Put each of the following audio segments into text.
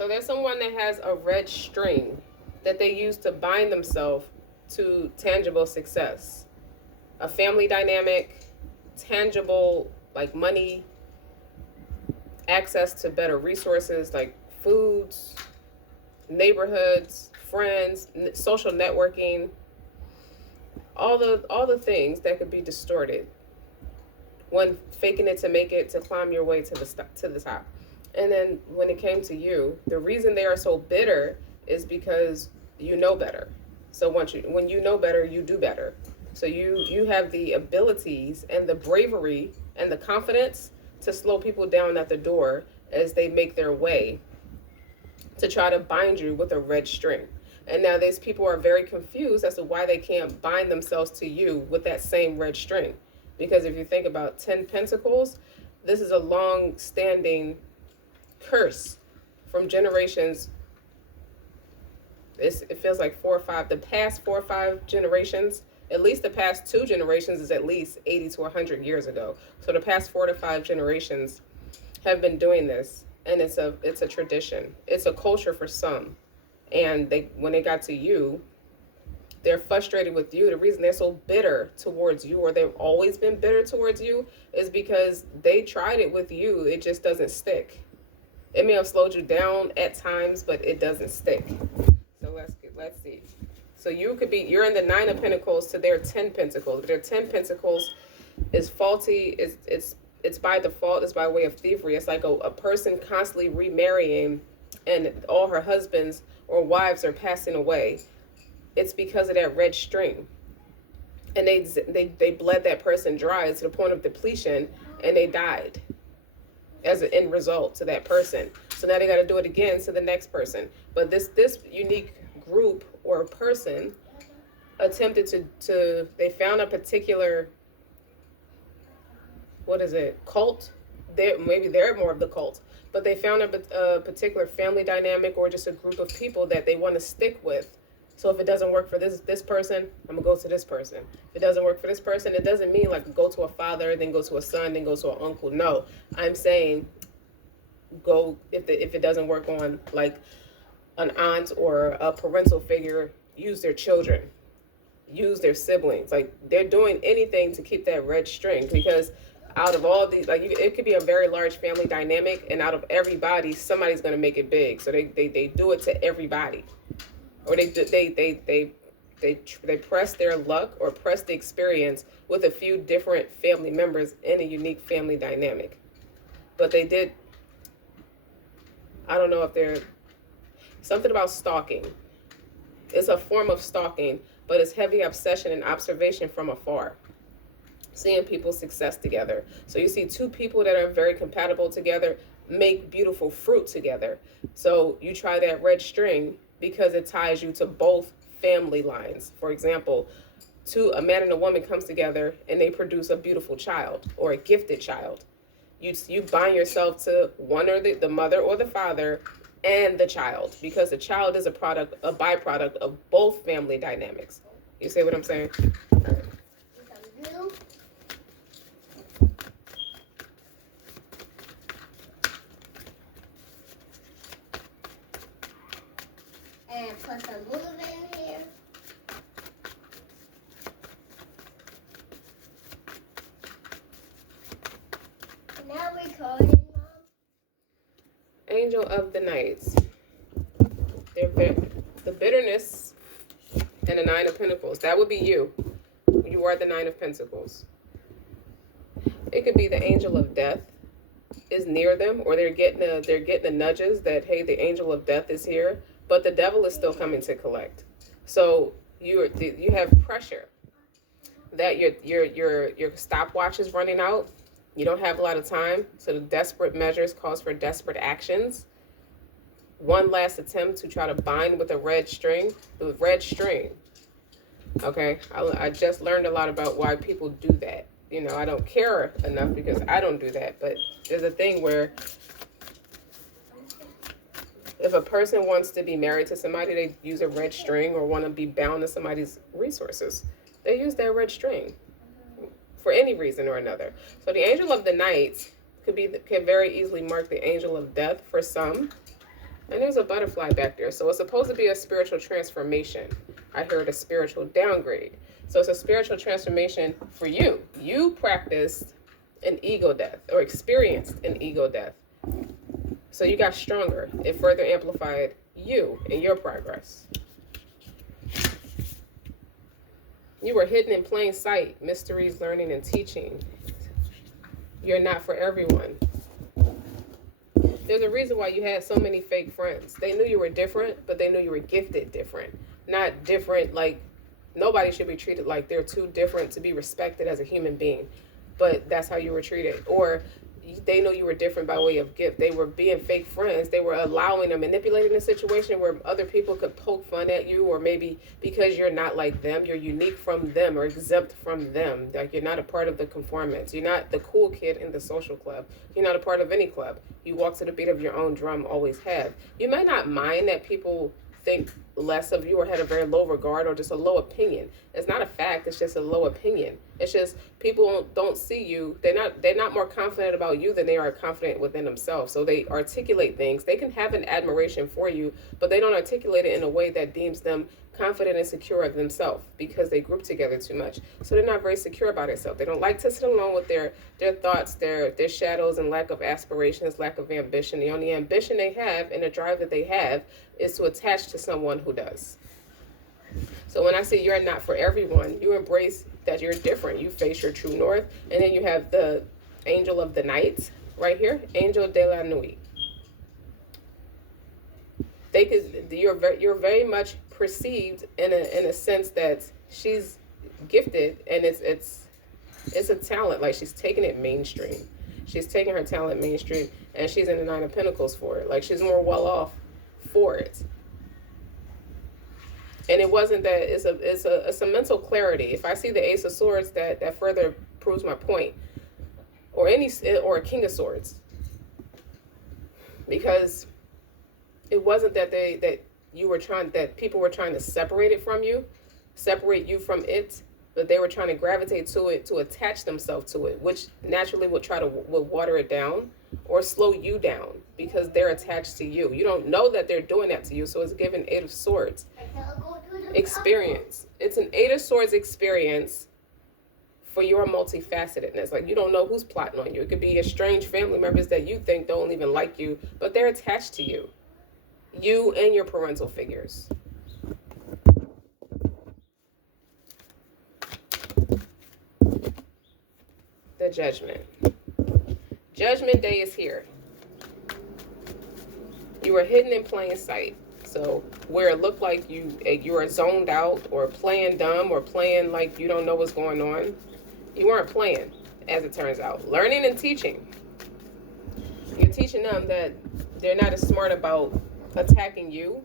So there's someone that has a red string that they use to bind themselves to tangible success. A family dynamic, tangible like money, access to better resources like foods, neighborhoods, friends, social networking, all the things that could be distorted when faking it to make it to climb your way to the top. And then when it came to you, the reason they are so bitter is because you know better. So when you know better, you do better. So you have the abilities and the bravery and the confidence to slow people down at the door as they make their way to try to bind you with a red string. And now these people are very confused as to why they can't bind themselves to you with that same red string. Because if you think about 10 pentacles, this is a long standing curse from generations. It feels like 4 or 5, the past 4 or 5 generations, at least the past 2 generations is at least 80 to 100 years ago. So the past 4 to 5 generations have been doing this, and it's a tradition. It's a culture for some. And when they got to you, they're frustrated with you. The reason they're so bitter towards you, or they've always been bitter towards you, is because they tried it with you. It just doesn't stick. It may have slowed you down at times, but it doesn't stick. So let's see. So you're in the 9 of Pentacles to their 10 Pentacles. Their 10 Pentacles is faulty. It's by default. It's by way of thievery. It's like a person constantly remarrying, and all her husbands or wives are passing away. It's because of that red string, and they bled that person dry to the point of depletion, and they died as an end result to that person. So now they got to do it again to the next person. But this unique group or person attempted to they found a particular, what is it, cult. Maybe they're more of the cult, but they found a particular family dynamic or just a group of people that they want to stick with. So if it doesn't work for this person, I'm gonna go to this person. If it doesn't work for this person, it doesn't mean like go to a father, then go to a son, then go to an uncle. No, I'm saying go if it doesn't work on like an aunt or a parental figure, use their children, use their siblings. Like they're doing anything to keep that red string, because out of all these, like it could be a very large family dynamic, and out of everybody, somebody's gonna make it big. So they do it to everybody. Or they press their luck or press the experience with a few different family members in a unique family dynamic. But they did, I don't know if they're, something about stalking. It's a form of stalking, but it's heavy obsession and observation from afar. Seeing people's success together. So you see two people that are very compatible together make beautiful fruit together. So you try that red string because it ties you to both family lines. For example, a man and a woman comes together and they produce a beautiful child or a gifted child. You bind yourself to one or the mother or the father and the child, because the child is a byproduct of both family dynamics. You see what I'm saying? And put some glue in here. Now recording, Mom. Angel of the Nights. The bitterness and the 9 of Pentacles. That would be you. You are the 9 of Pentacles. It could be the angel of death is near them, or they're getting the nudges that, hey, the angel of death is here, but the devil is still coming to collect. So you have pressure that your stopwatch is running out. You don't have a lot of time, so the desperate measures cause for desperate actions. One last attempt to try to bind with a red string. The red string. Okay, I just learned a lot about why people do that. You know, I don't care enough because I don't do that. But there's a thing where if a person wants to be married to somebody, they use a red string, or want to be bound to somebody's resources, they use that red string for any reason or another. So the angel of the night could very easily mark the angel of death for some. And there's a butterfly back there. So it's supposed to be a spiritual transformation. I heard a spiritual downgrade. So it's a spiritual transformation for you. You practiced an ego death or experienced an ego death. So you got stronger. It further amplified you in your progress. You were hidden in plain sight, mysteries, learning, and teaching. You're not for everyone. There's a reason why you had so many fake friends. They knew you were different, but they knew you were gifted different. Not different like nobody should be treated like they're too different to be respected as a human being. But that's how you were treated. Or they knew you were different by way of gift. They were being fake friends. They were allowing and manipulating a situation where other people could poke fun at you, or maybe because you're not like them, you're unique from them or exempt from them. Like you're not a part of the conformance. You're not the cool kid in the social club. You're not a part of any club. You walk to the beat of your own drum, always have. You may not mind that people think less of you or had a very low regard or just a low opinion. It's not a fact, it's just a low opinion. It's just people don't see you. They're not more confident about you than they are confident within themselves. So they articulate things. They can have an admiration for you, but they don't articulate it in a way that deems them confident and secure of themselves because they group together too much. So they're not very secure about themselves. They don't like to sit alone with their thoughts, their shadows, and lack of aspirations, lack of ambition. The only ambition they have and the drive that they have is to attach to someone who does. So when I say you're not for everyone, you embrace that you're different. You face your true north. And then you have the angel of the night right here, angel de la nuit. You're very much perceived in a sense that she's gifted, and it's a talent. Like she's taking it mainstream. She's taking her talent mainstream, and she's in the Nine of Pentacles for it. Like she's more well off for it. And it wasn't that it's a mental clarity. If I see the Ace of Swords, that further proves my point. Or a King of Swords. Because it wasn't that people were trying to separate it from you, separate you from it, but they were trying to gravitate to it, to attach themselves to it, which naturally would water it down or slow you down because they're attached to you. You don't know that they're doing that to you, so it's given Eight of Swords experience. It's an Eight of Swords experience for your multifacetedness. Like you don't know who's plotting on you. It could be your strange family members that you think don't even like you, but they're attached to you. You and your parental figures. The Judgment. Judgment Day is here. You were hidden in plain sight. So where it looked like you are zoned out or playing dumb or playing like you don't know what's going on, you weren't playing, as it turns out. Learning and teaching. You're teaching them that they're not as smart about attacking you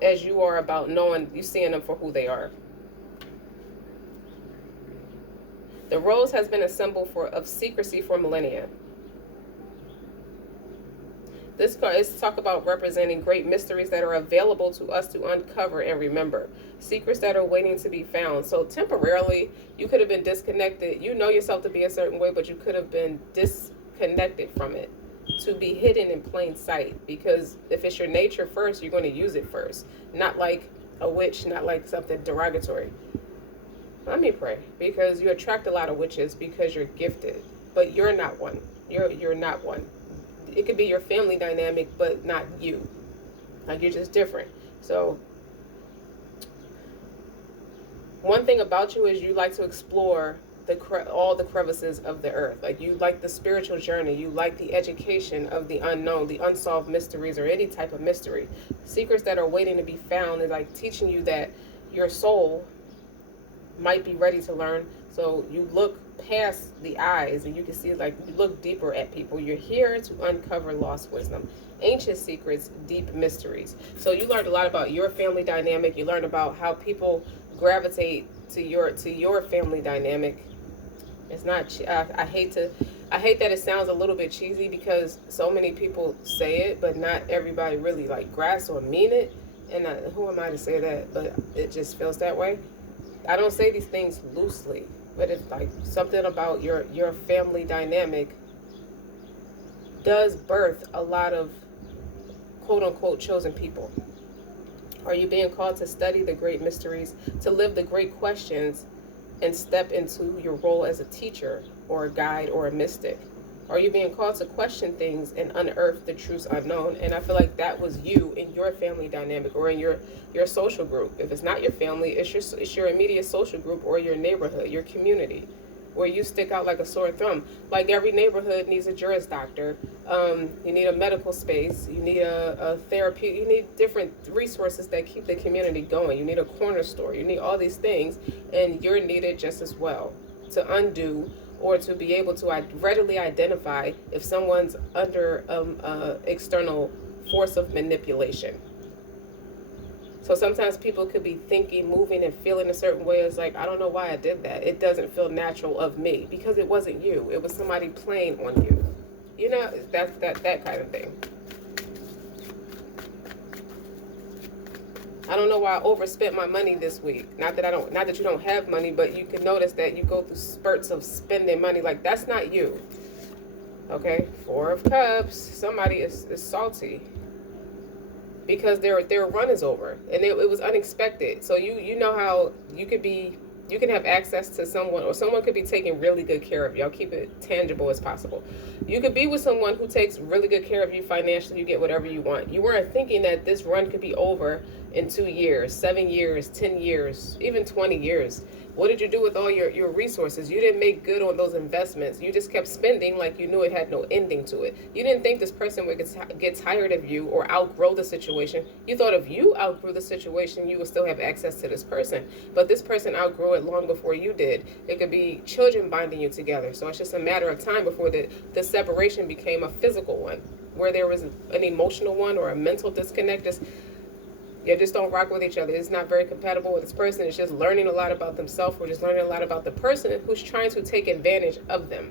as you are about you seeing them for who they are. The rose has been a symbol of secrecy for millennia. This card is talk about representing great mysteries that are available to us to uncover and remember. Secrets that are waiting to be found. So temporarily, you could have been disconnected. You know yourself to be a certain way, but you could have been disconnected from it. To be hidden in plain sight. Because if it's your nature first, you're going to use it first. Not like a witch, not like something derogatory. Let me pray. Because you attract a lot of witches because you're gifted. But you're not one. You're not one. It could be your family dynamic, but not you. Like you're just different. So one thing about you is you like to explore all the crevices of the earth. Like you like the spiritual journey. You like the education of the unknown, the unsolved mysteries, or any type of mystery. Secrets that are waiting to be found is like teaching you that your soul might be ready to learn. So you look past the eyes and you can see, like, you look deeper at people. You're here to uncover lost wisdom, ancient secrets, deep mysteries. So you learned a lot about your family dynamic. You learned about how people gravitate to your family dynamic. It's not, I hate that it sounds a little bit cheesy because so many people say it, but not everybody really like grasps or mean it. And who am I to say that? But it just feels that way. I don't say these things loosely, but it's like something about your family dynamic does birth a lot of quote unquote chosen people? Are you being called to study the great mysteries, to live the great questions, and step into your role as a teacher or a guide or a mystic? Are you being called to question things and unearth the truths unknown? And I feel like that was you in your family dynamic or in your social group. If it's not your family, it's your immediate social group or your neighborhood, your community, where you stick out like a sore thumb. Like every neighborhood needs a Juris Doctor. You need a medical space. You need a therapy. You need different resources that keep the community going. You need a corner store. You need all these things, and you're needed just as well to undo or to be able to readily identify if someone's under external force of manipulation. So sometimes people could be thinking, moving, and feeling a certain way. It's like, I don't know why I did that. It doesn't feel natural of me because it wasn't you. It was somebody playing on you. You know, that kind of thing. I don't know why I overspent my money this week. Not that you don't have money, but you can notice that you go through spurts of spending money. Like, that's not you. Okay, 4 of Cups. Somebody is salty because their run is over, and it was unexpected. So you know how you can have access to someone, or someone could be taking really good care of you. I'll keep it tangible as possible. You could be with someone who takes really good care of you financially. You get whatever you want. You weren't thinking that this run could be over in 2 years, 7 years, 10 years, even 20 years. What did you do with all your resources? You didn't make good on those investments. You just kept spending like you knew it had no ending to it. You didn't think this person would get tired of you or outgrow the situation. You thought if you outgrew the situation, you would still have access to this person. But this person outgrew it long before you did. It could be children binding you together. So it's just a matter of time before the separation became a physical one, where there was an emotional one or a mental disconnect. You just don't rock with each other. It's not very compatible with this person. It's just learning a lot about themselves, or just learning a lot about the person who's trying to take advantage of them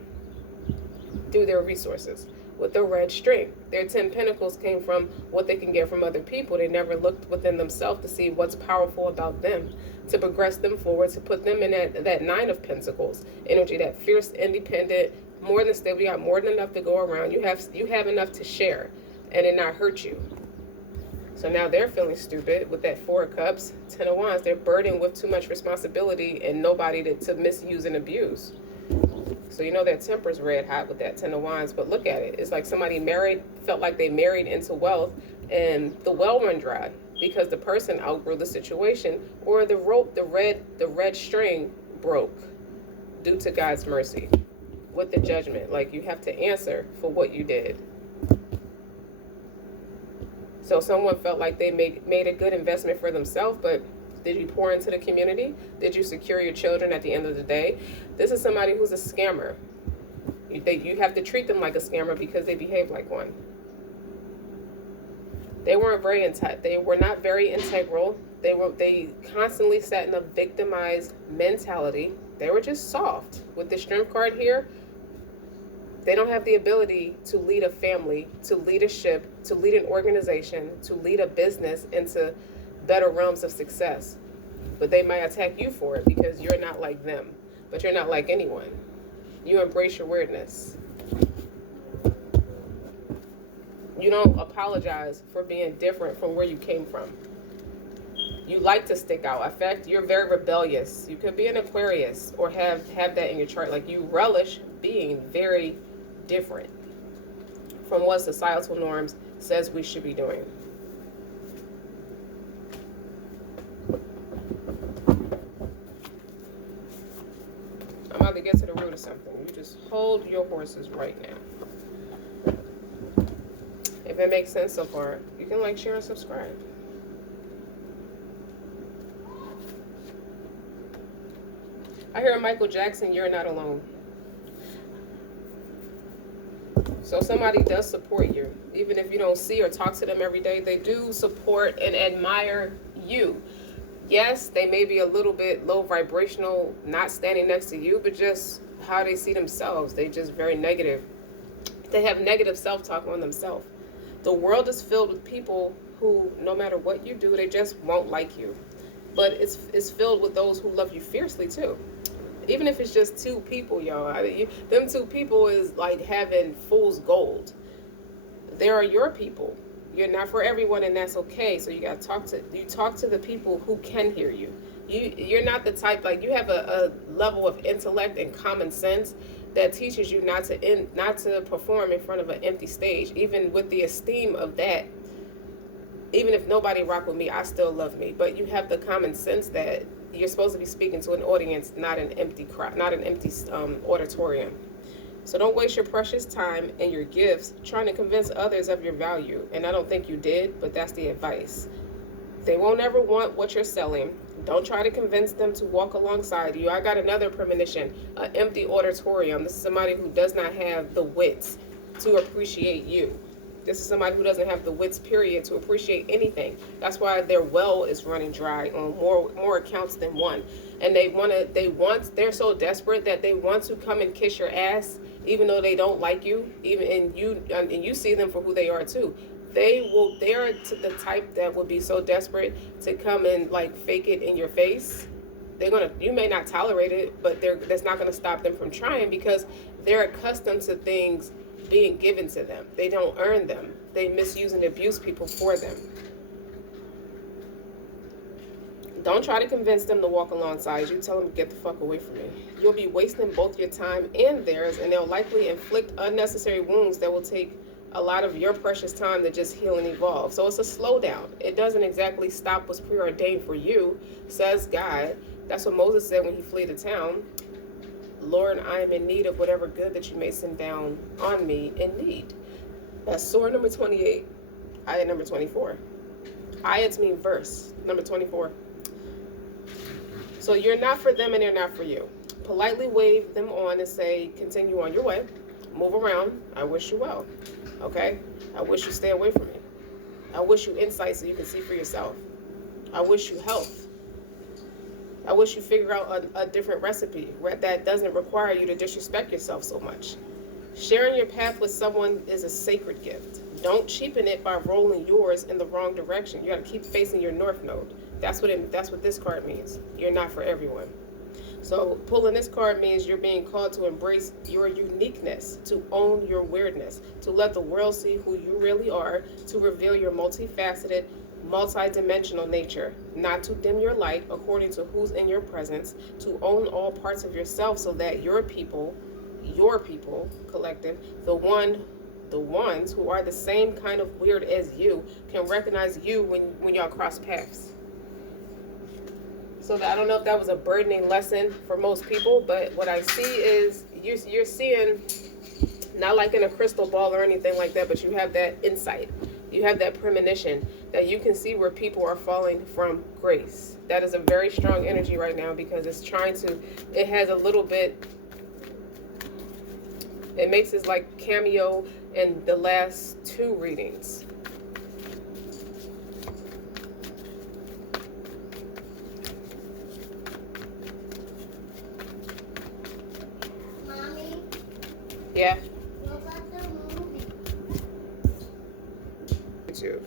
through their resources. With the red string, their 10 pentacles came from what they can get from other people. They never looked within themselves to see what's powerful about them, to progress them forward, to put them in that 9 of pentacles energy, that fierce, independent, more than stable. You got more than enough to go around. You have enough to share and it not hurt you. So now they're feeling stupid with that 4 of Cups, 10 of Wands. They're burdened with too much responsibility and nobody to misuse and abuse. So you know that temper's red hot with that 10 of Wands. But look at it. It's like somebody felt like they married into wealth, and the well run dry because the person outgrew the situation, or the rope, the red string broke due to God's mercy with the judgment. Like, you have to answer for what you did. So someone felt like they made a good investment for themselves, but did you pour into the community? Did you secure your children at the end of the day? This is somebody who's a scammer. You have to treat them like a scammer because they behave like one. They weren't they were not very integral. They constantly sat in a victimized mentality. They were just soft. With the Strength card here, they don't have the ability to lead a family, to lead a ship, to lead an organization, to lead a business into better realms of success. But they might attack you for it because you're not like them. But you're not like anyone. You embrace your weirdness. You don't apologize for being different from where you came from. You like to stick out. In fact, you're very rebellious. You could be an Aquarius or have that in your chart. Like, you relish being very different from what societal norms says we should be doing. I'm about to get to the root of something. You just hold your horses right now. If it makes sense so far, you can like, share, and subscribe. I hear Michael Jackson, "You're Not Alone." So somebody does support you. Even if you don't see or talk to them every day, they do support and admire you. Yes, they may be a little bit low vibrational, not standing next to you, but just how they see themselves. They just very negative. They have negative self-talk on themselves. The world is filled with people who, no matter what you do, they just won't like you. But it's filled with those who love you fiercely too. Even if it's just 2 people, y'all. Them 2 people is like having fool's gold. There are your people. You're not for everyone, and that's okay. So you got to talk to the people who can hear you. You're not the type, like, you have a level of intellect and common sense that teaches you not to perform in front of an empty stage, even with the esteem of that. Even if nobody rock with me, I still love me. But you have the common sense that you're supposed to be speaking to an audience, not an empty crowd, not an empty auditorium. So don't waste your precious time and your gifts trying to convince others of your value. And I don't think you did, but that's the advice. They won't ever want what you're selling. Don't try to convince them to walk alongside you. I got another premonition, an empty auditorium. This is somebody who does not have the wits to appreciate you. This is somebody who doesn't have the wits, period, to appreciate anything. That's why their well is running dry on more accounts than one. And they're so desperate that they want to come and kiss your ass, even though they don't like you, and you see them for who they are too. They're the type that would be so desperate to come and like fake it in your face. You may not tolerate it, but that's not gonna stop them from trying, because they're accustomed to things being given to them. They don't earn them. They misuse and abuse people for them. Don't try to convince them to walk alongside you. Tell them to get the fuck away from me. You'll be wasting both your time and theirs, and they'll likely inflict unnecessary wounds that will take a lot of your precious time to just heal and evolve. So it's a slowdown. It doesn't exactly stop what's preordained for you, says God. That's what Moses said when he fled the town. Lord, I am in need of whatever good that you may send down on me in need. That's Surah number 28, ayat number 24. Ayats mean verse, number 24. So you're not for them and they're not for you. Politely wave them on and say, continue on your way. Move around. I wish you well. Okay? I wish you stay away from me. I wish you insight so you can see for yourself. I wish you health. I wish you figure out a different recipe that doesn't require you to disrespect yourself so much. Sharing your path with someone is a sacred gift. Don't cheapen it by rolling yours in the wrong direction. You got to keep facing your north node. That's what this card means. You're not for everyone. So pulling this card means you're being called to embrace your uniqueness, to own your weirdness, to let the world see who you really are, to reveal your multifaceted, multi-dimensional nature, not to dim your light according to who's in your presence, to own all parts of yourself so that your people collective, the ones who are the same kind of weird as you can recognize you when y'all cross paths. So I don't know if that was a burdening lesson for most people, but what I see is you're seeing, not like in a crystal ball or anything like that, but you have that insight. You have that premonition that you can see where people are falling from grace. That is a very strong energy right now, because it has a little bit, it makes it like cameo in the last two readings. Mommy, Yeah. what about the movie? YouTube.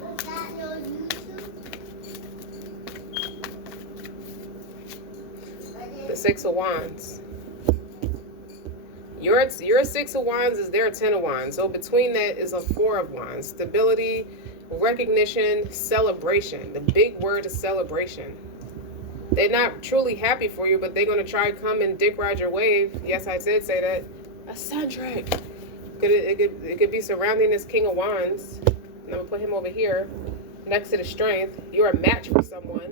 Was that your YouTube? The Six of Wands. Your Six of Wands is their Ten of Wands. So between that is a Four of Wands. Stability, recognition, celebration. The big word is celebration. They're not truly happy for you, but they're going to try to come and dick ride your wave. Yes, I did say that. Eccentric. It could be surrounding this King of Wands. And I'm going to put him over here next to the Strength. You're a match for someone,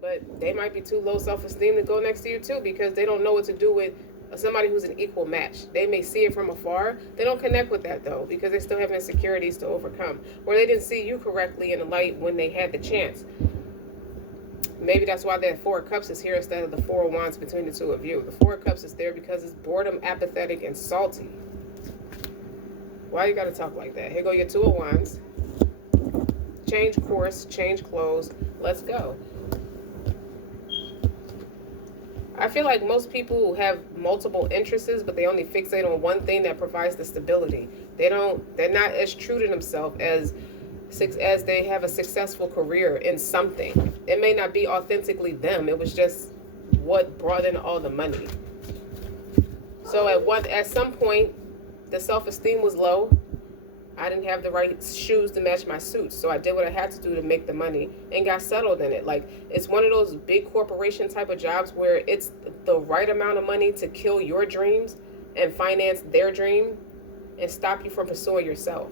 but they might be too low self-esteem to go next to you too, because they don't know what to do with somebody who's an equal match. They may see it from afar. They don't connect with that though, because they still have insecurities to overcome, or they didn't see you correctly in the light when they had the chance. Maybe that's why that Four of Cups is here instead of the Four of Wands between the two of you. The Four of Cups is there because it's boredom, apathetic, and salty. Why you gotta talk like that? Here go your Two of Wands. Change course, change clothes. Let's go. I feel like most people have multiple interests, but they only fixate on one thing that provides the stability. They're not as true to themselves as they have a successful career in something. It may not be authentically them. It was just what brought in all the money. So at some point, the self-esteem was low. I didn't have the right shoes to match my suits, so I did what I had to do to make the money and got settled in it. Like, it's one of those big corporation type of jobs where it's the right amount of money to kill your dreams and finance their dream and stop you from pursuing yourself.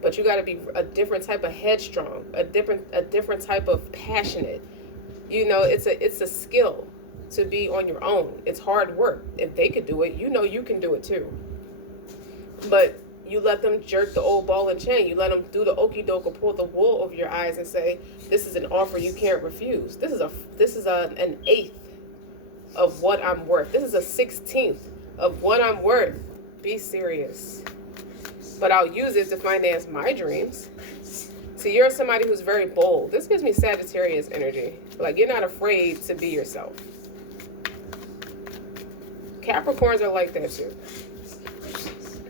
But you got to be a different type of headstrong, a different type of passionate. You know, it's a skill to be on your own. It's hard work. If they could do it, you know you can do it too. But you let them jerk the old ball and chain. You let them do the okie doke or pull the wool over your eyes and say, "This is an offer you can't refuse. This is an eighth of what I'm worth. This is a 16th of what I'm worth. Be serious." But I'll use it to finance my dreams. So you're somebody who's very bold. This gives me Sagittarius energy. Like, you're not afraid to be yourself. Capricorns are like that too.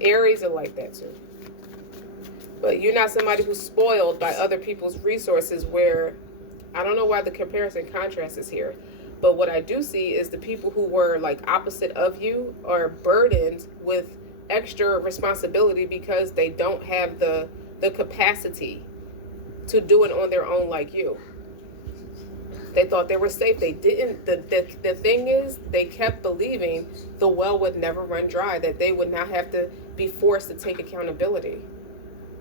Aries are like that too. But you're not somebody who's spoiled by other people's resources, where I don't know why the comparison contrast is here. But what I do see is the people who were like opposite of you are burdened with extra responsibility because they don't have the capacity to do it on their own like you. They thought they were safe. They didn't. The thing is, they kept believing the well would never run dry, that they would not have to be forced to take accountability.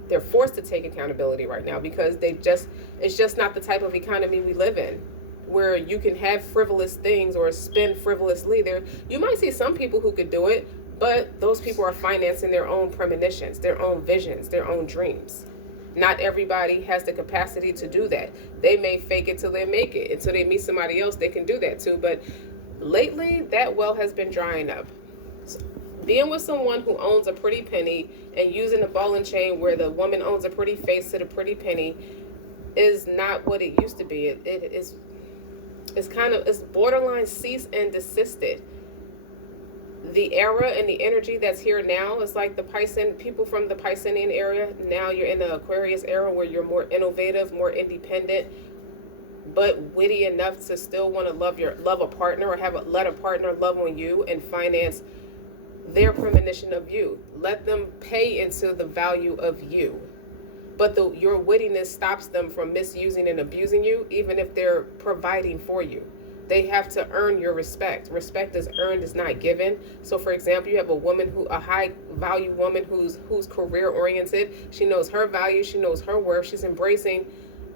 They're forced to take accountability right now because it's just not the type of economy we live in, where you can have frivolous things or spend frivolously. You might see some people who could do it, but those people are financing their own premonitions, their own visions, their own dreams. Not everybody has the capacity to do that. They may fake it till they make it. Until they meet somebody else, they can do that too. But lately, that well has been drying up. So being with someone who owns a pretty penny and using the ball and chain where the woman owns a pretty face to the pretty penny is not what it used to be. It's borderline cease and desisted. The era and the energy that's here now is like the people from the Piscean area. Now you're in the Aquarius era where you're more innovative, more independent, but witty enough to still want to love a partner or let a partner love on you and finance their premonition of you. Let them pay into the value of you. But your wittiness stops them from misusing and abusing you, even if they're providing for you. They have to earn your respect. Respect is earned, is not given. So, for example, you have a high value woman who's career oriented. She knows her value. She knows her worth. She's embracing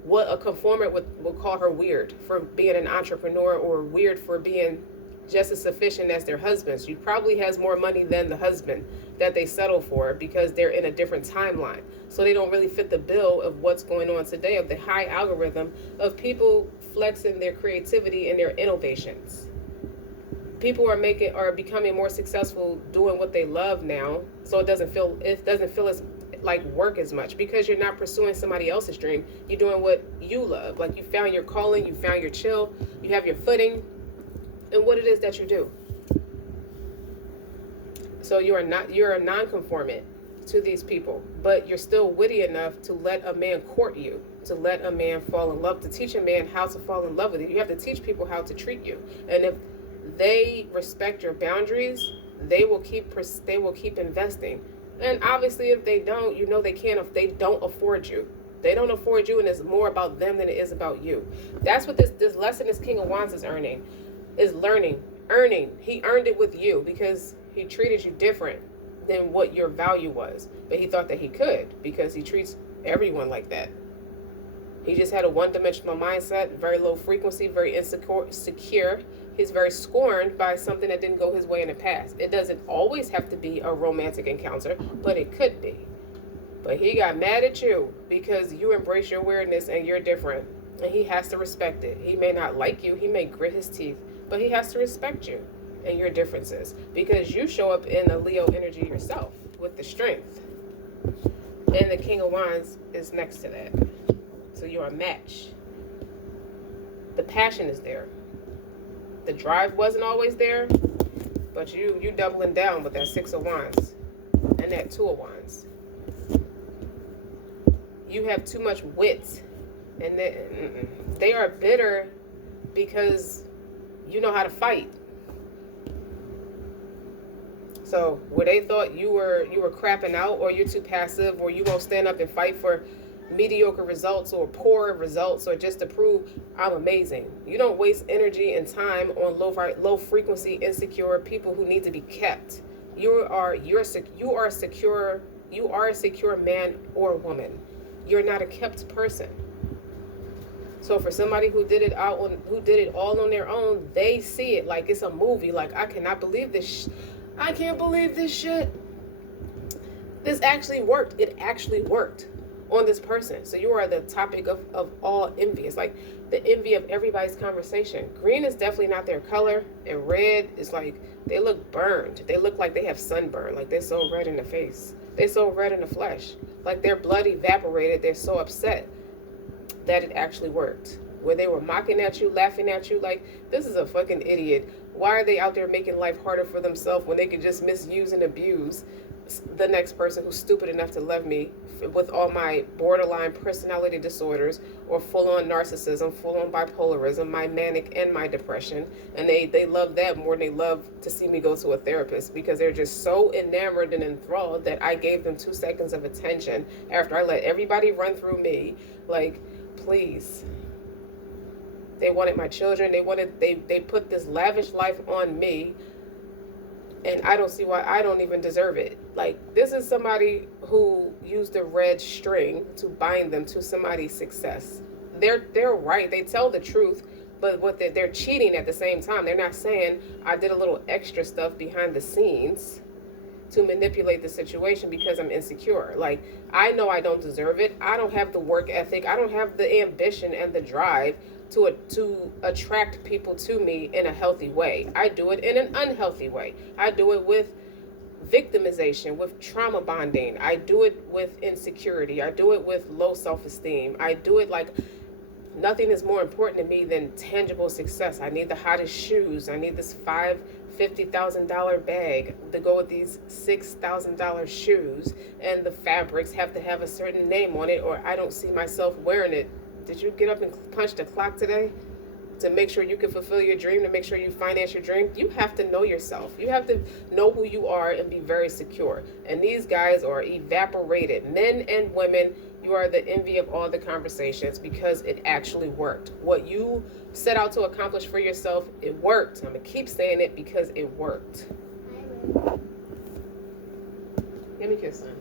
what a conformant would call her weird for being an entrepreneur, or weird for being just as sufficient as their husband. She probably has more money than the husband that they settle for because they're in a different timeline. So they don't really fit the bill of what's going on today, of the high algorithm of people flexing their creativity and their innovations. People are becoming more successful doing what they love now, so it doesn't feel as like work as much, because you're not pursuing somebody else's dream. You're doing what you love. Like, you found your calling, you found your chill, you have your footing in what it is that you do. So you're a non-conformant to these people, but you're still witty enough to let a man court you, to let a man fall in love, to teach a man how to fall in love with you. You have to teach people how to treat you. And if they respect your boundaries, they will keep investing. And obviously, if they don't, they can't. If they don't afford you, they don't afford you, and it's more about them than it is about you. That's what this lesson, this King of Wands is earning. He earned it with you because he treated you different than what your value was. But he thought that he could, because he treats everyone like that. He just had a one-dimensional mindset, very low frequency, very insecure. He's very scorned by something that didn't go his way in the past. It doesn't always have to be a romantic encounter, but it could be. But he got mad at you because you embrace your weirdness and you're different. And he has to respect it. He may not like you. He may grit his teeth. But he has to respect you and your differences, because you show up in a Leo energy yourself with the strength. And the King of Wands is next to that. So you're a match. The passion is there. The drive wasn't always there, but you doubling down with that Six of Wands and that Two of Wands. You have too much wit, and they are bitter because you know how to fight. So where they thought you were crapping out, or you're too passive, or you won't stand up and fight for mediocre results or poor results, or just to prove I'm amazing. You don't waste energy and time on low frequency insecure people who need to be kept. You are secure. You are a secure man or woman. You're not a kept person. So for somebody who did it all on their own, they see it like it's a movie. Like, I cannot believe this. I can't believe this shit. This actually worked. It actually worked on this person. So you are the topic of all envy. It's like the envy of everybody's conversation. Green is definitely not their color, and red is like they look burned. They look like they have sunburn. Like they're so red in the face. They're so red in the flesh. Like their blood evaporated. They're so upset that it actually worked. Where they were mocking at you, laughing at you, like, this is a fucking idiot. Why are they out there making life harder for themselves when they could just misuse and abuse the next person who's stupid enough to love me with all my borderline personality disorders, or full-on narcissism, full-on bipolarism, my manic and my depression, and they love that more than they love to see me go to a therapist, because they're just so enamored and enthralled that I gave them 2 seconds of attention after I let everybody run through me. Like, please. They wanted my children. They put this lavish life on me, and I don't see why I don't even deserve it. Like, this is somebody who used a red string to bind them to somebody's success. They're right. They tell the truth, but they're cheating at the same time. They're not saying I did a little extra stuff behind the scenes to manipulate the situation because I'm insecure. Like, I know I don't deserve it. I don't have the work ethic. I don't have the ambition and the drive to attract people to me in a healthy way. I do it in an unhealthy way. I do it with victimization, with trauma bonding. I do it with insecurity. I do it with low self-esteem. I do it like nothing is more important to me than tangible success. I need the hottest shoes. I need this $50,000 bag to go with these $6,000 shoes, and the fabrics have to have a certain name on it, or I don't see myself wearing it. Did you get up and punch the clock today to make sure you can fulfill your dream, to make sure you finance your dream? You have to know yourself. You have to know who you are and be very secure. And these guys are evaporated. Men and women, you are the envy of all the conversations because it actually worked. What you set out to accomplish for yourself, it worked. I'm going to keep saying it because it worked. Give me a kiss, son.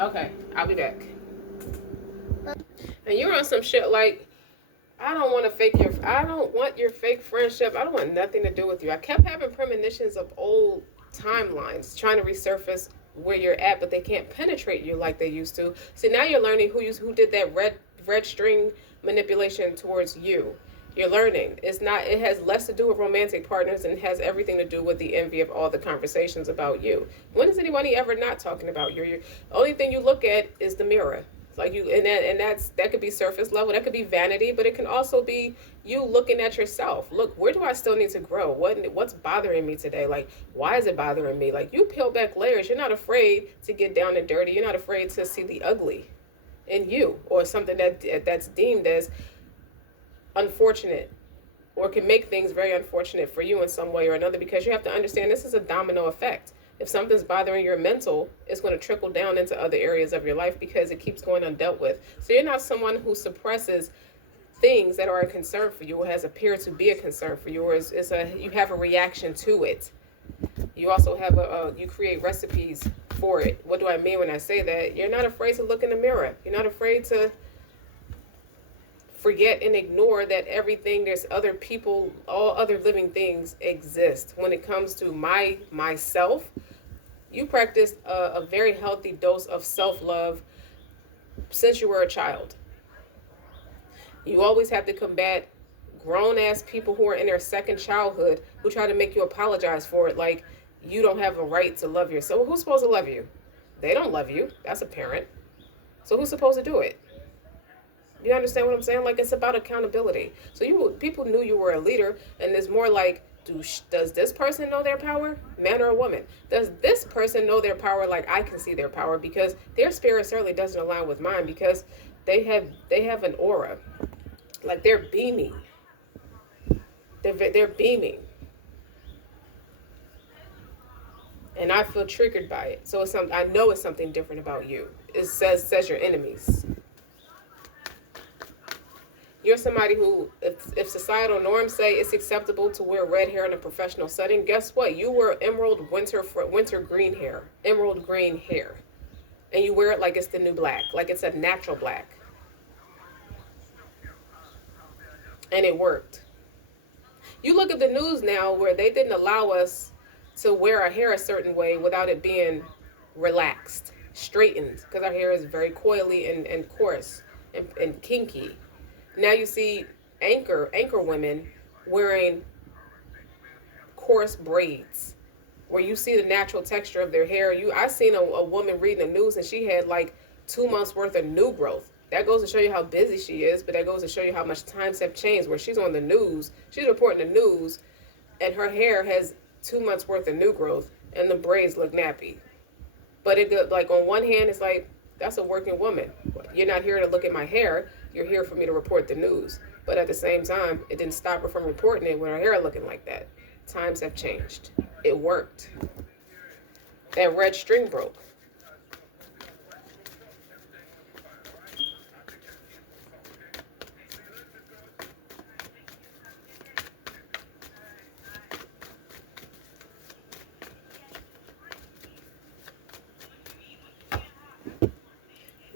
Okay, I'll be back. And you're on some shit like, I don't want your fake friendship. I don't want nothing to do with you. I kept having premonitions of old timelines trying to resurface where you're at, but they can't penetrate you like they used to. See, now you're learning who did that red string manipulation towards you. You're learning. It has less to do with romantic partners, and it has everything to do with the envy of all the conversations about you. When is anybody ever not talking about you? The only thing you look at is the mirror. Like you, and that could be surface level, that could be vanity, but it can also be you looking at yourself. Look, where do I still need to grow? What's bothering me today? Like, why is it bothering me? Like, you peel back layers. You're not afraid to get down and dirty. You're not afraid to see the ugly in you, or something that's deemed as unfortunate, or can make things very unfortunate for you in some way or another, because you have to understand this is a domino effect. If something's bothering your mental, it's going to trickle down into other areas of your life because it keeps going undealt with. So you're not someone who suppresses things that are a concern for you, or has appeared to be a concern for you, or you have a reaction to it. You also have you create recipes for it. What do I mean when I say that? You're not afraid to look in the mirror. You're not afraid to forget and ignore that there's other people, all other living things exist. When it comes to myself, you practiced a very healthy dose of self-love since you were a child. You always have to combat grown-ass people who are in their second childhood who try to make you apologize for it, like you don't have a right to love yourself. Well, who's supposed to love you? They don't love you. That's apparent. So who's supposed to do it? You understand what I'm saying? Like, it's about accountability. So people knew you were a leader, and it's more like, does this person know their power, man or a woman? Does this person know their power like I can see their power? Because their spirit certainly doesn't align with mine, because they have an aura, like they're beaming. They're beaming. and I feel triggered by it. So it's something, I know it's something different about you. It says your enemies. You're somebody who, if societal norms say it's acceptable to wear red hair in a professional setting, guess what? You wear emerald winter green hair, emerald green hair, and you wear it like it's the new black, like it's a natural black, and it worked. You look at the news now where they didn't allow us to wear our hair a certain way without it being relaxed, straightened, because our hair is very coily and coarse and kinky. Now you see anchor women wearing coarse braids, where you see the natural texture of their hair. I seen a woman reading the news and she had like 2 months worth of new growth. That goes to show you how busy she is, but that goes to show you how much times have changed, where she's on the news, she's reporting the news, and her hair has 2 months worth of new growth and the braids look nappy. But it, like, on one hand, it's like, that's a working woman. You're not here to look at my hair. You're here for me to report the news. But at the same time, it didn't stop her from reporting it with her hair looking like that. Times have changed. It worked. That red string broke.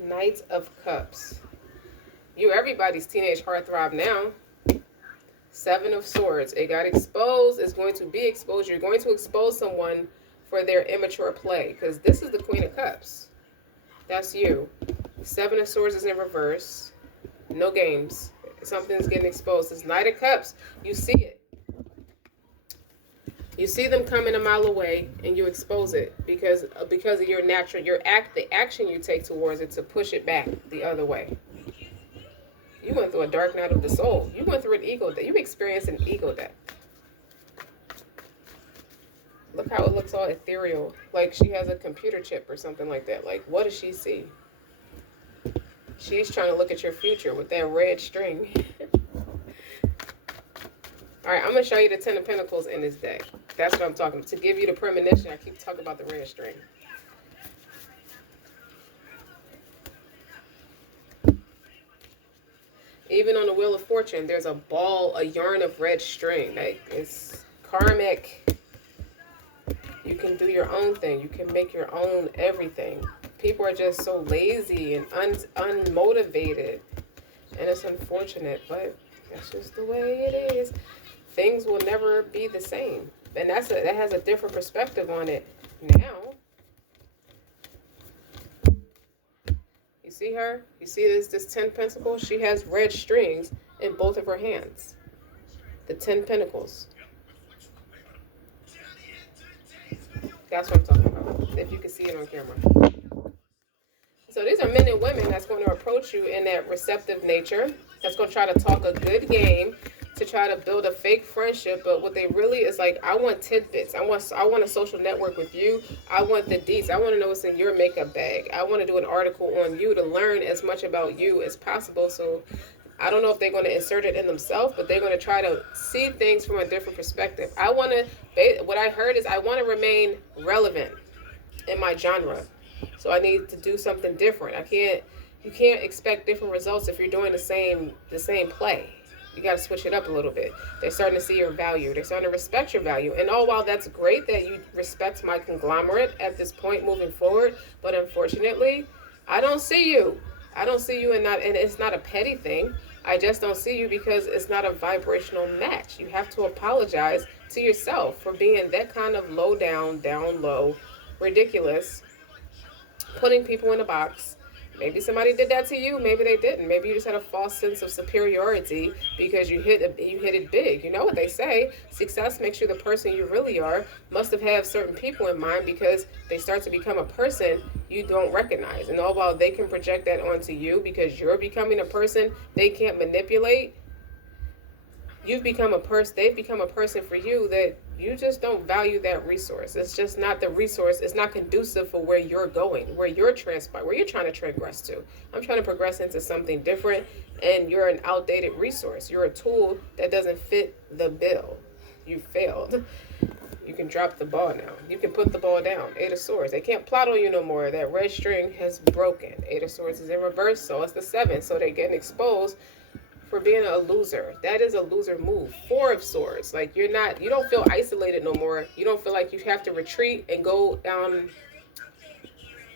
Knight of Cups. You're everybody's teenage heartthrob now. Seven of Swords. It got exposed. It's going to be exposed. You're going to expose someone for their immature play, because this is the Queen of Cups. That's you. Seven of Swords is in reverse. No games. Something's getting exposed. This Knight of Cups. You see it. You see them coming a mile away, and you expose it because of your natural, the action you take towards it to push it back the other way. You went through a dark night of the soul. You went through an ego death. You experienced an ego death. Look how it looks all ethereal, like she has a computer chip or something like that. Like, what does she see? She's trying to look at your future with that red string. All right, I'm going to show you the Ten of Pentacles in this deck. That's what I'm talking about. To give you the premonition, I keep talking about the red string. Even on the Wheel of Fortune, there's a yarn of red string. Like, it's karmic. You can do your own thing. You can make your own everything. People are just so lazy and unmotivated. And it's unfortunate, but that's just the way it is. Things will never be the same. And that has a different perspective on it now. You see her? You see this 10 Pentacles? She has red strings in both of her hands. The 10 Pentacles. That's what I'm talking about, if you can see it on camera. So these are men and women that's going to approach you in that receptive nature, that's going to try to talk a good game, to try to build a fake friendship, but what they really is like, I want tidbits. I want a social network with you. I want the deets. I want to know what's in your makeup bag. I want to do an article on you to learn as much about you as possible. So I don't know if they're going to insert it in themselves, but they're going to try to see things from a different perspective. What I heard is I want to remain relevant in my genre. So I need to do something different. You can't expect different results if you're doing the same play. You got to switch it up a little bit. They're starting to see your value. They're starting to respect your value. And while that's great that you respect my conglomerate at this point moving forward, but unfortunately, I don't see you. I don't see you, and it's not a petty thing. I just don't see you because it's not a vibrational match. You have to apologize to yourself for being that kind of low down low, ridiculous, putting people in a box. Maybe somebody did that to you. Maybe they didn't. Maybe you just had a false sense of superiority because you hit it big. You know what they say? Success makes you the person you really are. Must have had certain people in mind because they start to become a person you don't recognize. And all while they can project that onto you because you're becoming a person they can't manipulate, they've become a person for you that you just don't value that resource. It's just not the resource. It's not conducive for where you're going, where you're trying to transgress to. I'm trying to progress into something different, and you're an outdated resource. You're a tool that doesn't fit the bill. You failed. You can drop the ball now. You can put the ball down. Eight of Swords. They can't plot on you no more. That red string has broken. Eight of Swords is in reverse, so it's the 7. So they're getting exposed for being a loser. That is a loser move. 4 of Swords. Like, you don't feel isolated no more. You don't feel like you have to retreat and go down,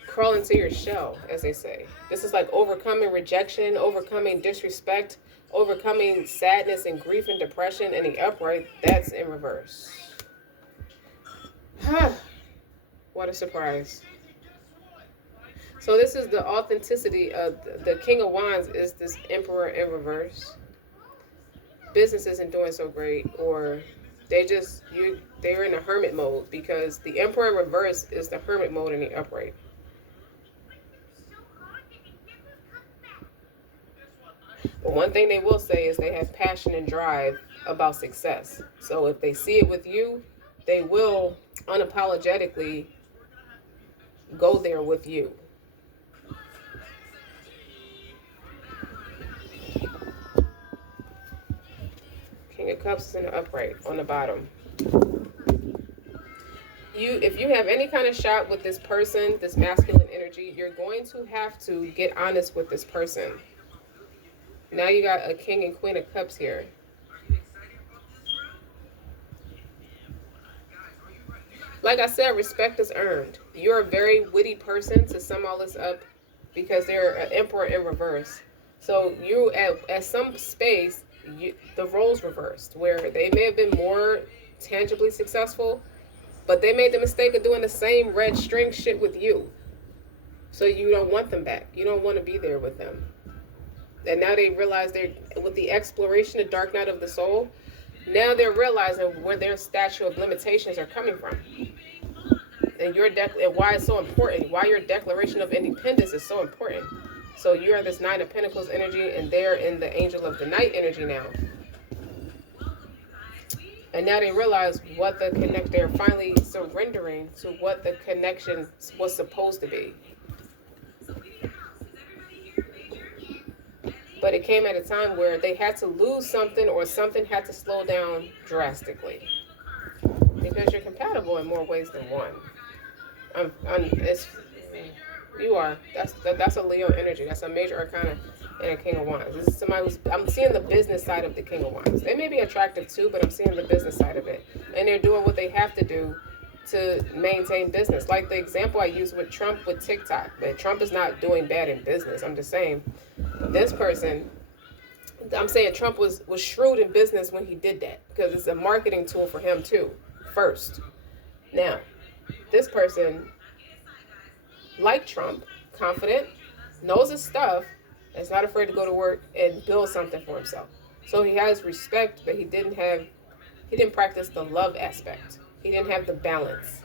crawl into your shell, as they say. This is like overcoming rejection, overcoming disrespect, overcoming sadness and grief and depression. And the upright, that's in reverse. What a surprise. So this is the authenticity of the King of Wands is this Emperor in reverse. Business isn't doing so great, or they're in a hermit mode, because the Emperor in reverse is the hermit mode in the upright. But one thing they will say is they have passion and drive about success. So if they see it with you, they will unapologetically go there with you. King of Cups is in the upright on the bottom. If you have any kind of shot with this person, this masculine energy, you're going to have to get honest with this person. Now you got a King and Queen of Cups here. Like I said, respect is earned. You're a very witty person, to sum all this up, because they're an Emperor in reverse. So you, at some space, the roles reversed, where they may have been more tangibly successful, but they made the mistake of doing the same red string shit with you. So you don't want them back. You don't want to be there with them. And now they realize with the exploration of Dark Night of the Soul, now they're realizing where their statute of limitations are coming from. And and why it's so important, why your declaration of independence is so important. So you are this 9 of Pentacles energy, and they're in the Angel of the Night energy now. And now they realize they're finally surrendering to what the connection was supposed to be. But it came at a time where they had to lose something, or something had to slow down drastically. Because you're compatible in more ways than one. You are. That's a Leo energy. That's a major arcana and a King of Wands. This is somebody I'm seeing the business side of the King of Wands. They may be attractive too, but I'm seeing the business side of it. And they're doing what they have to do to maintain business. Like the example I used with Trump with TikTok. But Trump is not doing bad in business. I'm just saying, this person, I'm saying Trump was shrewd in business when he did that, because it's a marketing tool for him too, first. Now, this person, like Trump, confident, knows his stuff, is not afraid to go to work and build something for himself. So he has respect, but he didn't practice the love aspect. He didn't have the balance.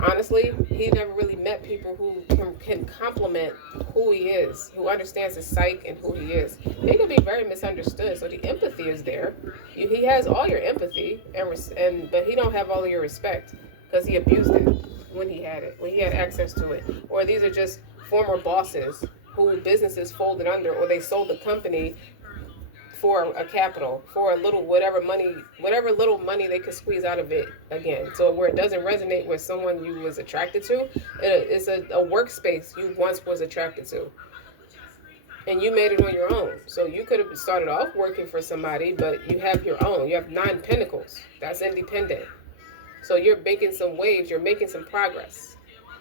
Honestly, he never really met people who can complement who he is, who understands his psyche and who he is. He can be very misunderstood, so the empathy is there. He has all your empathy, but he don't have all of your respect, because he abused it when he had access to it. Or these are just former bosses who businesses folded under, or they sold the company for a capital, for a little whatever little money they could squeeze out of it again. So where it doesn't resonate with someone you was attracted to, it's a workspace you once was attracted to. And you made it on your own. So you could have started off working for somebody, but you have your own. You have 9 pentacles. That's independent. So you're making some waves, you're making some progress.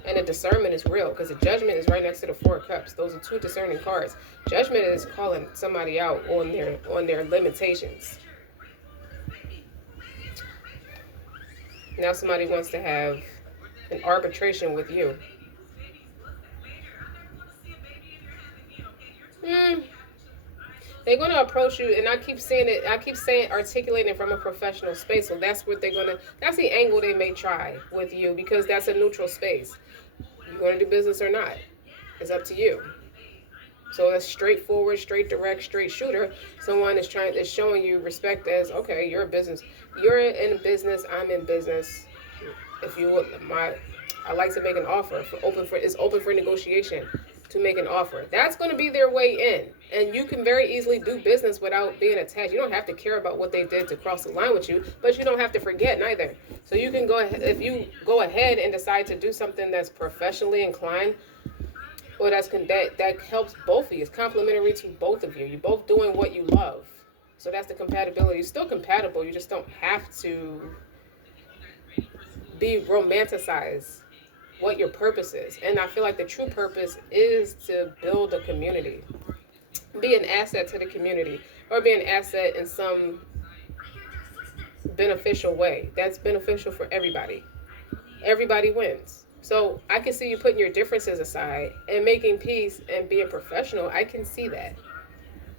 And the discernment is real, because the Judgment is right next to the 4 of Cups. Those are 2 discerning cards. Judgment is calling somebody out on their limitations. Now somebody wants to have an arbitration with you. They're going to approach you, and I keep saying articulating from a professional space. So that's what that's the angle they may try with you, because that's a neutral space. You're going to do business or not. It's up to you. So that's straightforward, straight direct, straight shooter. Someone is showing you respect as, okay, you're in business, I'm in business. If you would, I like to make an offer it's open for negotiation to make an offer. That's going to be their way in. And you can very easily do business without being attached. You don't have to care about what they did to cross the line with you, but you don't have to forget neither. So you can go ahead, if you go ahead and decide to do something that's professionally inclined, or that helps both of you. It's complementary to both of you. You're both doing what you love. So that's the compatibility. You're still compatible. You just don't have to be romanticized what your purpose is. And I feel like the true purpose is to build a community, be an asset to the community, or be an asset in some beneficial way that's beneficial for everybody. Everybody wins. So I can see you putting your differences aside and making peace and being professional. I can see that.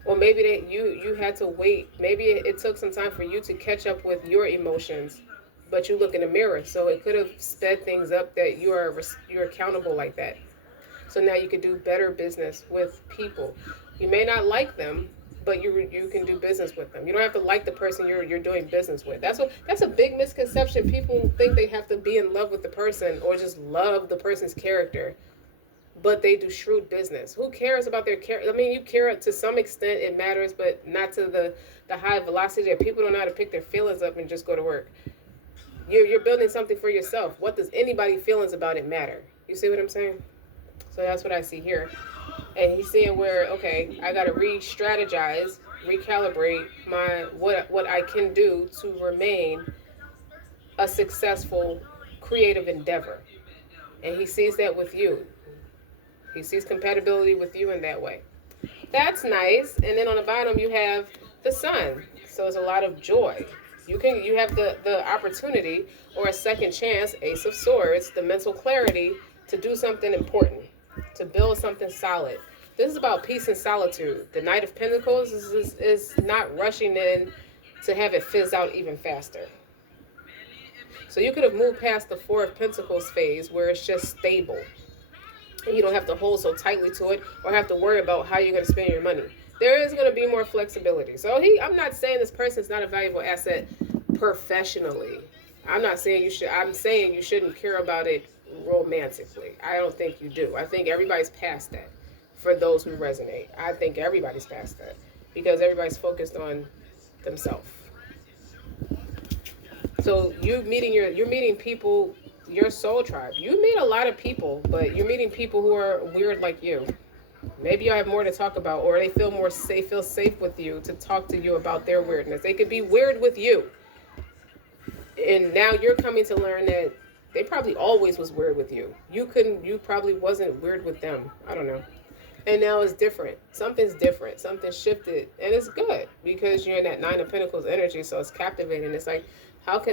Or maybe that you had to wait. Maybe it took some time for you to catch up with your emotions, but you look in the mirror. So it could have sped things up that you're accountable like that. So now you can do better business with people. You may not like them, but you can do business with them. You don't have to like the person you're doing business with. That's a big misconception. People think they have to be in love with the person or just love the person's character, but they do shrewd business. Who cares about their character? I mean, you care to some extent, it matters, but not to the high velocity that people don't know how to pick their feelings up and just go to work. You're building something for yourself. What does anybody's feelings about it matter? You see what I'm saying? So that's what I see here. And he's seeing where, okay, I got to re-strategize, recalibrate what I can do to remain a successful creative endeavor. And he sees that with you. He sees compatibility with you in that way. That's nice. And then on the bottom you have the sun. So it's a lot of joy. You have the opportunity or a second chance, Ace of Swords, the mental clarity to do something important, to build something solid. This is about peace and solitude. The Knight of Pentacles is not rushing in to have it fizz out even faster. So you could have moved past the Four of Pentacles phase where it's just stable. And you don't have to hold so tightly to it or have to worry about how you're going to spend your money. There is going to be more flexibility. So I'm not saying this person's not a valuable asset professionally. I'm not saying you should. I'm saying you shouldn't care about it romantically. I don't think you do. I think everybody's past that. For those who resonate, I think everybody's past that because everybody's focused on themselves. So you're meeting people, your soul tribe. You meet a lot of people, but you're meeting people who are weird like you. Maybe you have more to talk about, or they feel safe with you to talk to you about their weirdness. They could be weird with you, and now you're coming to learn that they probably always was weird with you. You probably wasn't weird with them. I don't know. And now it's different. Something's different. Something shifted, and it's good because you're in that Nine of Pentacles energy, so it's captivating. It's like,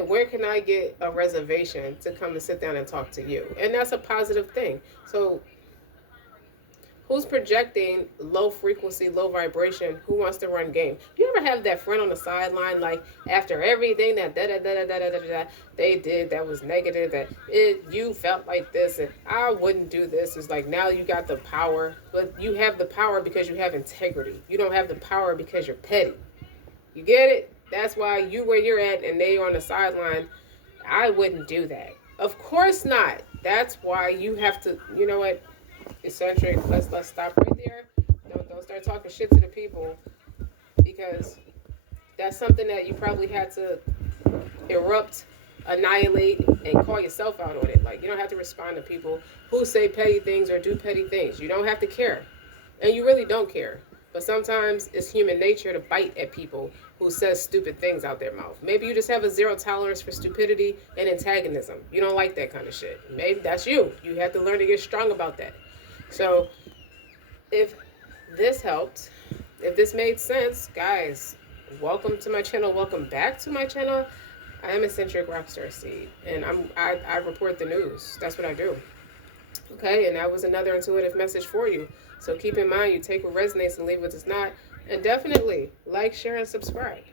where can I get a reservation to come and sit down and talk to you? And that's a positive thing. So who's projecting low frequency, low vibration? Who wants to run game? Do you ever have that friend on the sideline, like after everything that they did that was negative, that you felt like this and I wouldn't do this? It's like now you got the power, but you have the power because you have integrity. You don't have the power because you're petty. You get it? That's why you where you're at and they are on the sideline. I wouldn't do that. Of course not. That's why you have to, you know what? Eccentric, let's stop right there. Don't start talking shit to the people because that's something that you probably had to erupt, annihilate, and call yourself out on it. Like, you don't have to respond to people who say petty things or do petty things. You don't have to care. And you really don't care. But sometimes it's human nature to bite at people who says stupid things out their mouth. Maybe you just have a zero tolerance for stupidity and antagonism. You don't like that kind of shit. Maybe that's you. You have to learn to get strong about that. So if this helped, if this made sense, guys, welcome to my channel. Welcome back to my channel. I am Eccentric RockStar'Seed, and I report the news. That's what I do. Okay, and that was another intuitive message for you. So keep in mind, you take what resonates and leave what does not. And definitely like, share, and subscribe.